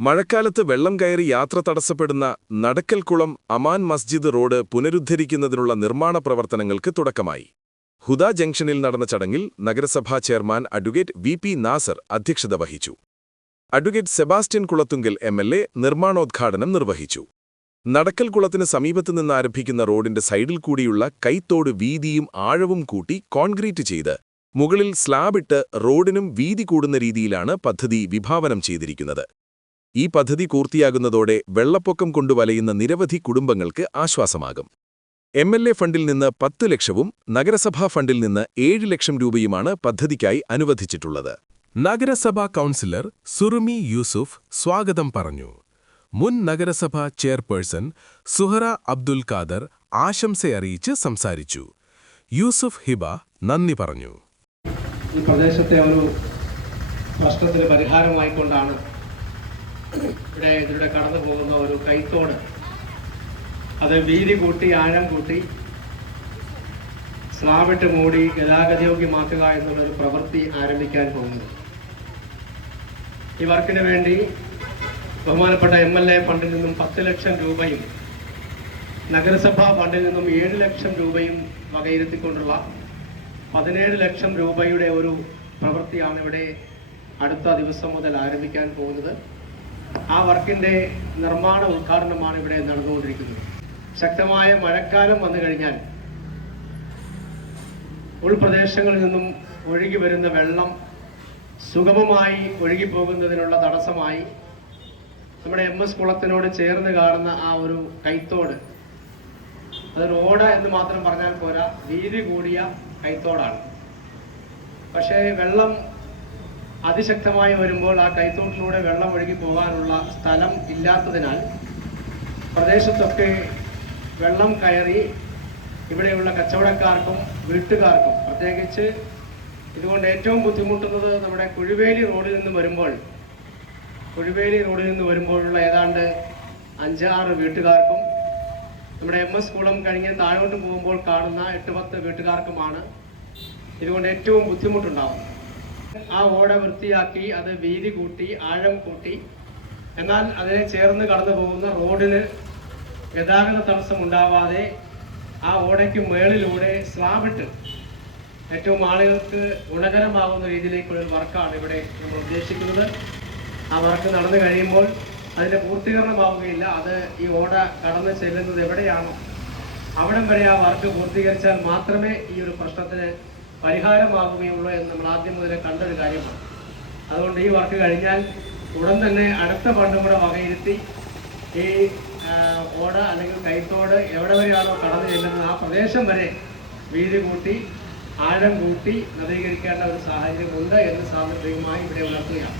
മഴക്കാലത്ത് വെള്ളം കയറി യാത്ര തടസ്സപ്പെടുന്ന നടക്കൽക്കുളം അമാൻ മസ്ജിദ് റോഡ് പുനരുദ്ധരിക്കുന്നതിനുള്ള നിർമ്മാണ പ്രവർത്തനങ്ങൾക്ക് തുടക്കമായി. ഹുദ ജംഗ്ഷനിൽ നടന്ന ചടങ്ങിൽ നഗരസഭാ ചെയർമാൻ അഡ്വക്കേറ്റ് വി. നാസർ അധ്യക്ഷത വഹിച്ചു. അഡ്വക്കേറ്റ് സെബാസ്റ്റ്യൻ കുളത്തുങ്കൽ MLA നിർമ്മാണോദ്ഘാടനം നിർവഹിച്ചു. നടക്കൽക്കുളത്തിന് സമീപത്തുനിന്ന് ആരംഭിക്കുന്ന റോഡിന്റെ സൈഡിൽ കൂടിയുള്ള കൈത്തോട് വീതിയും ആഴവും കൂട്ടി കോൺക്രീറ്റ് ചെയ്ത് മുകളിൽ സ്ലാബിട്ട് റോഡിനും വീതി കൂടുന്ന രീതിയിലാണ് പദ്ധതി വിഭാവനം ചെയ്തിരിക്കുന്നത്. ഈ പദ്ധതി പൂർത്തിയാകുന്നതോടെ വെള്ളപ്പൊക്കം കൊണ്ടു വലയുന്ന നിരവധി കുടുംബങ്ങൾക്ക് ആശ്വാസമാകും. MLA ഫണ്ടിൽ നിന്ന് 10 ലക്ഷവും നഗരസഭാ ഫണ്ടിൽ നിന്ന് 7 ലക്ഷം രൂപയുമാണ് പദ്ധതിക്കായി അനുവദിച്ചിട്ടുള്ളത്. നഗരസഭാ കൗൺസിലർ സുറുമി യൂസുഫ് സ്വാഗതം പറഞ്ഞു. മുൻ നഗരസഭാ ചെയർപേഴ്സൺ സുഹറ അബ്ദുൽ ഖാദർ ആശംസയറിയിച്ച് സംസാരിച്ചു. യൂസുഫ് ഹിബ നന്ദി പറഞ്ഞു. ഈ പ്രദേശത്തെ ഒരു പ്രശ്നത്തിന് പരിഹാരമായിക്കൊണ്ടാണ് ഇതിലൂടെ കടന്നു പോകുന്ന ഒരു കൈത്തോട് അത് വീതി കൂട്ടി ആഴം കൂട്ടി സ്ലാബിട്ട് മൂടി ഗതാഗതയോഗ്യമാക്കുക എന്നുള്ളൊരു പ്രവൃത്തി ആരംഭിക്കാൻ പോകുന്നത്. ഈ വർക്കിന് വേണ്ടി ബഹുമാനപ്പെട്ട MLA ഫണ്ടിൽ നിന്നും 10 ലക്ഷം രൂപയും നഗരസഭാ ഫണ്ടിൽ നിന്നും 7 ലക്ഷം രൂപയും വകയിരുത്തിക്കൊണ്ടുള്ള 17 ലക്ഷം രൂപയുടെ ഒരു പ്രവൃത്തിയാണ് ഇവിടെ അടുത്ത ദിവസം മുതൽ ആരംഭിക്കാൻ പോകുന്നത്. ആ വർക്കിന്റെ നിർമ്മാണ ഉദ്ഘാടനമാണ് ഇവിടെ നടന്നുകൊണ്ടിരിക്കുന്നത്. ശക്തമായ മഴക്കാലം വന്നു കഴിഞ്ഞാൽ ഉൾപ്രദേശങ്ങളിൽ നിന്നും ഒഴുകി വരുന്ന വെള്ളം സുഗമമായി ഒഴുകിപ്പോകുന്നതിനുള്ള തടസ്സമായി നമ്മുടെ MS കുളത്തിനോട് ചേർന്ന് കാണുന്ന ആ ഒരു കൈത്തോട്, അതൊരു ഓട എന്ന് മാത്രം പറഞ്ഞാൽ പോരാ, വീതി കൂടിയ കൈത്തോടാണ്. പക്ഷേ വെള്ളം അതിശക്തമായി വരുമ്പോൾ ആ കൈത്തോട്ടിലൂടെ വെള്ളം ഒഴുകി പോകാനുള്ള സ്ഥലം ഇല്ലാത്തതിനാൽ പ്രദേശത്തൊക്കെ വെള്ളം കയറി ഇവിടെയുള്ള കച്ചവടക്കാർക്കും വീട്ടുകാർക്കും, പ്രത്യേകിച്ച് ഇതുകൊണ്ട് ഏറ്റവും ബുദ്ധിമുട്ടുന്നത് നമ്മുടെ കുഴുവേലി റോഡിൽ നിന്ന് വരുമ്പോഴുള്ള ഏതാണ്ട് 5-6 വീട്ടുകാർക്കും നമ്മുടെ MS കുളം കഴിഞ്ഞ് താഴോട്ട് പോകുമ്പോൾ കാണുന്ന 8-10 വീട്ടുകാർക്കുമാണ് ഇതുകൊണ്ട് ഏറ്റവും ബുദ്ധിമുട്ടുണ്ടാവുന്നത്. ആ ഓട വൃത്തിയാക്കി അത് വീതി കൂട്ടി ആഴം കൂട്ടി, എന്നാൽ അതിനെ ചേർന്ന് കടന്നു പോകുന്ന റോഡിന് ഗതാഗത തടസ്സം ഉണ്ടാവാതെ ആ ഓടയ്ക്ക് മേളിലൂടെ സ്ലാബിട്ട് ഏറ്റവും ആളുകൾക്ക് ഗുണകരമാകുന്ന രീതിയിലേക്കുള്ള ഒരു വർക്കാണ് ഇവിടെ നമ്മൾ ഉദ്ദേശിക്കുന്നത്. ആ വർക്ക് നടന്നു കഴിയുമ്പോൾ അതിൻ്റെ പൂർത്തീകരണമാവുകയില്ല. അത് ഈ ഓട കടന്നു ചെല്ലുന്നത് എവിടെയാണോ അവിടം വരെ ആ വർക്ക് പൂർത്തീകരിച്ചാൽ മാത്രമേ ഈ ഒരു പ്രശ്നത്തിന് പരിഹാരമാവുകയുള്ളൂ എന്ന് നമ്മൾ ആദ്യം മുതലേ കണ്ടൊരു കാര്യമാണ്. അതുകൊണ്ട് ഈ വർക്ക് കഴിഞ്ഞാൽ ഉടൻ തന്നെ അടുത്ത ഫണ്ടും കൂടെ വകയിരുത്തി ഈ ഓട അല്ലെങ്കിൽ കൈത്തോട് എവിടെ വരെയാണോ കടന്നു ചെല്ലുന്നത് ആ പ്രദേശം വരെ വീതി കൂട്ടി ആഴം കൂട്ടി നവീകരിക്കേണ്ട ഒരു സാഹചര്യമുണ്ട് എന്ന് സാന്ദർഭികമായി ഇവിടെ ഉണർത്തുകയാണ്.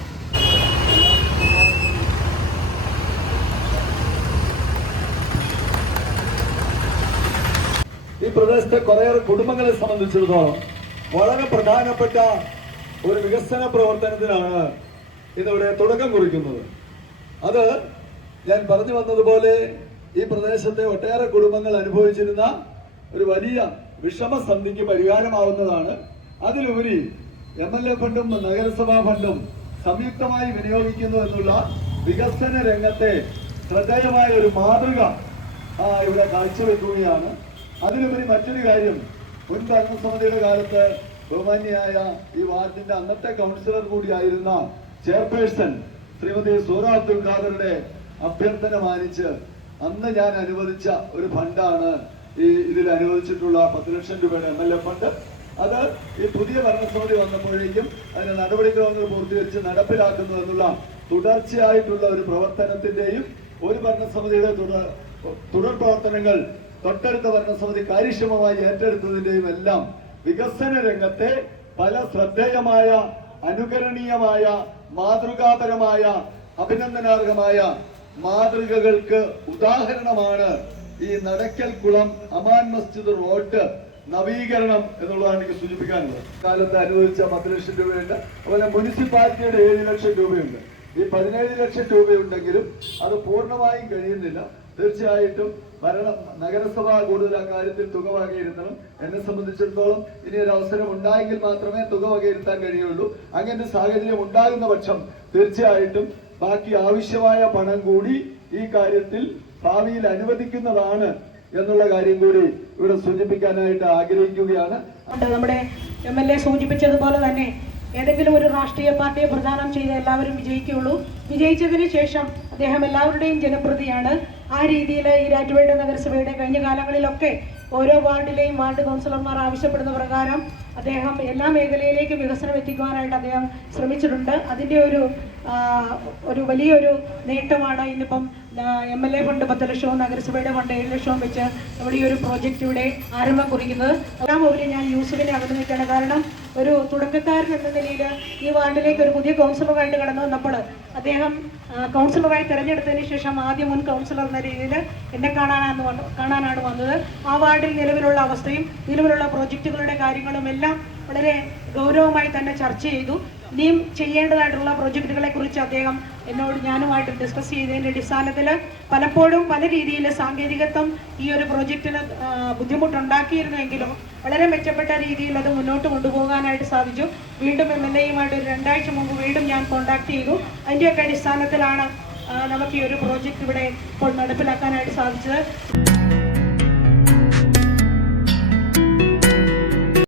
ഈ പ്രദേശത്തെ കുറേയേറെ കുടുംബങ്ങളെ സംബന്ധിച്ചിടത്തോളം വളരെ പ്രധാനപ്പെട്ട ഒരു വികസന പ്രവർത്തനത്തിനാണ് ഇന്നിവിടെ തുടക്കം കുറിക്കുന്നത്. അത് ഞാൻ പറഞ്ഞു വന്നതുപോലെ ഈ പ്രദേശത്തെ ഒട്ടേറെ കുടുംബങ്ങൾ അനുഭവിച്ചിരുന്ന ഒരു വലിയ വിഷമസന്ധിക്ക് പരിഹാരമാവുന്നതാണ്. അതിലുപരി MLA ഫണ്ടും നഗരസഭാ ഫണ്ടും സംയുക്തമായി വിനിയോഗിക്കുന്നു എന്നുള്ള വികസന രംഗത്തെ ശ്രദ്ധേയമായ ഒരു മാതൃക ഇവിടെ കാഴ്ചവെക്കുകയാണ്. അതിലുപരി മറ്റൊരു കാര്യം, മുൻ ഭരണസമിതിയുടെ കാലത്ത് ബഹുമാന്യയായ ഈ വാർഡിന്റെ അന്നത്തെ കൗൺസിലർ കൂടിയായിരുന്ന ചെയർപേഴ്സൺ ശ്രീമതി സുഹറ അബ്ദുൽ ഖാദറുടെ അഭ്യർത്ഥന മാനിച്ച് അന്ന് ഞാൻ അനുവദിച്ച ഒരു ഫണ്ടാണ് ഇതിൽ അനുവദിച്ചിട്ടുള്ള 10 ലക്ഷം രൂപയുടെ MLA ഫണ്ട്. അത് ഈ പുതിയ ഭരണസമിതി വന്നപ്പോഴേക്കും അതിന്റെ നടപടിക്രമങ്ങൾ പൂർത്തീകരിച്ച് നടപ്പിലാക്കുന്നു എന്നുള്ള തുടർച്ചയായിട്ടുള്ള ഒരു പ്രവർത്തനത്തിന്റെയും ഒരു ഭരണസമിതിയുടെ തുടർ പ്രവർത്തനങ്ങൾ തൊട്ടടുത്ത ഭരണസമിതി കാര്യക്ഷമമായി ഏറ്റെടുത്തതിന്റെയും എല്ലാം വികസന രംഗത്തെ പല ശ്രദ്ധേയമായ, അനുകരണീയമായ, മാതൃകാപരമായ, അഭിനന്ദനാർഹമായ മാതൃകകൾക്ക് ഉദാഹരണമാണ് ഈ നടക്കൽക്കുളം അമാൻ മസ്ജിദ് റോഡ് നവീകരണം എന്നുള്ളതാണ് എനിക്ക് സൂചിപ്പിക്കാനുള്ളത്. കാലത്ത് അനുവദിച്ച 10 ലക്ഷം രൂപയുണ്ട്. അതുപോലെ മുനിസിപ്പാലിറ്റിയുടെ 7 ലക്ഷം രൂപയുണ്ട്. ഈ 17 ലക്ഷം രൂപയുണ്ടെങ്കിലും അത് പൂർണ്ണമായും കഴിയുന്നില്ല. തീർച്ചയായിട്ടും നഗരസഭ കൂടുതൽ അക്കാര്യത്തിൽ തുക വകയിരുത്തണം. എന്നെ സംബന്ധിച്ചിടത്തോളം ഇനി ഒരു അവസരം ഉണ്ടായെങ്കിൽ മാത്രമേ തുക വകയിരുത്താൻ കഴിയുള്ളൂ. അങ്ങനെ സാഹചര്യം ഉണ്ടാകുന്ന പക്ഷം തീർച്ചയായിട്ടും ബാക്കി ആവശ്യമായ പണം കൂടി ഈ കാര്യത്തിൽ ഭാവിയിൽ അനുവദിക്കുന്നതാണ് എന്നുള്ള കാര്യം കൂടി ഇവിടെ സൂചിപ്പിക്കാനായിട്ട് ആഗ്രഹിക്കുകയാണ്. നമ്മുടെ MLA സൂചിപ്പിച്ചതുപോലെ തന്നെ ഏതെങ്കിലും ഒരു രാഷ്ട്രീയ പാർട്ടിയെ പ്രദാനം ചെയ്ത് എല്ലാവരും വിജയിക്കുകയുള്ളൂ. വിജയിച്ചതിന് ശേഷം അദ്ദേഹം എല്ലാവരുടെയും ജനപ്രതിയാണ്. ആ രീതിയിൽ ഈരാറ്റുപേട്ട നഗരസഭയുടെ കഴിഞ്ഞ കാലങ്ങളിലൊക്കെ ഓരോ വാർഡിലെയും വാർഡ് കൗൺസിലർമാർ ആവശ്യപ്പെടുന്ന പ്രകാരം അദ്ദേഹം എല്ലാ മേഖലയിലേക്കും വികസനം എത്തിക്കുവാനായിട്ട് അദ്ദേഹം ശ്രമിച്ചിട്ടുണ്ട്. അതിൻ്റെ ഒരു വലിയൊരു നേട്ടമാണ് ഇന്നിപ്പം MLA ഫണ്ട് 10 ലക്ഷവും നഗരസഭയുടെ ഫണ്ട് 7 ലക്ഷവും വെച്ച് നമ്മുടെ ഈ ഒരു പ്രോജക്റ്റ് ഇവിടെ ആരംഭം കുറിക്കുന്നത്. എല്ലാം മുതൽ ഞാൻ യൂസുഫിനെ അഭിനന്ദിക്കുകയാണ്. കാരണം ഒരു തുടക്കക്കാരൻ എന്ന നിലയിൽ ഈ വാർഡിലേക്ക് ഒരു പുതിയ കൗൺസിലറായിട്ട് കടന്നു വന്നപ്പോൾ അദ്ദേഹം കൗൺസിലറായി തിരഞ്ഞെടുത്തതിന് ശേഷം ആദ്യം മുൻ കൗൺസിലർ എന്ന രീതിയിൽ എന്നെ കാണാനാണ് വന്നത്. ആ വാർഡിൽ നിലവിലുള്ള അവസ്ഥയും നിലവിലുള്ള പ്രോജക്റ്റുകളുടെ കാര്യങ്ങളും എല്ലാം വളരെ ഗൗരവമായി തന്നെ ചർച്ച ചെയ്തു. ഇനിയും ചെയ്യേണ്ടതായിട്ടുള്ള പ്രോജക്റ്റുകളെ കുറിച്ച് അദ്ദേഹം ഞാനുമായിട്ട് ഡിസ്കസ് ചെയ്തതിൻ്റെ അടിസ്ഥാനത്തിൽ പലപ്പോഴും പല രീതിയിൽ സാങ്കേതികത്വം ഈ ഒരു പ്രോജക്റ്റിന് ബുദ്ധിമുട്ടുണ്ടാക്കിയിരുന്നെങ്കിലും വളരെ മെച്ചപ്പെട്ട രീതിയിൽ അത് മുന്നോട്ട് കൊണ്ടുപോകാനായിട്ട് സാധിച്ചു. വീണ്ടും MLAയുമായിട്ട് ഒരു 2 ആഴ്ച മുമ്പ് വീണ്ടും ഞാൻ കോൺടാക്ട് ചെയ്തു. അതിൻ്റെയൊക്കെ അടിസ്ഥാനത്തിലാണ് നമുക്ക് ഈ ഒരു പ്രോജക്റ്റ് ഇവിടെ ഇപ്പോൾ നടപ്പിലാക്കാനായിട്ട് സാധിച്ചത്.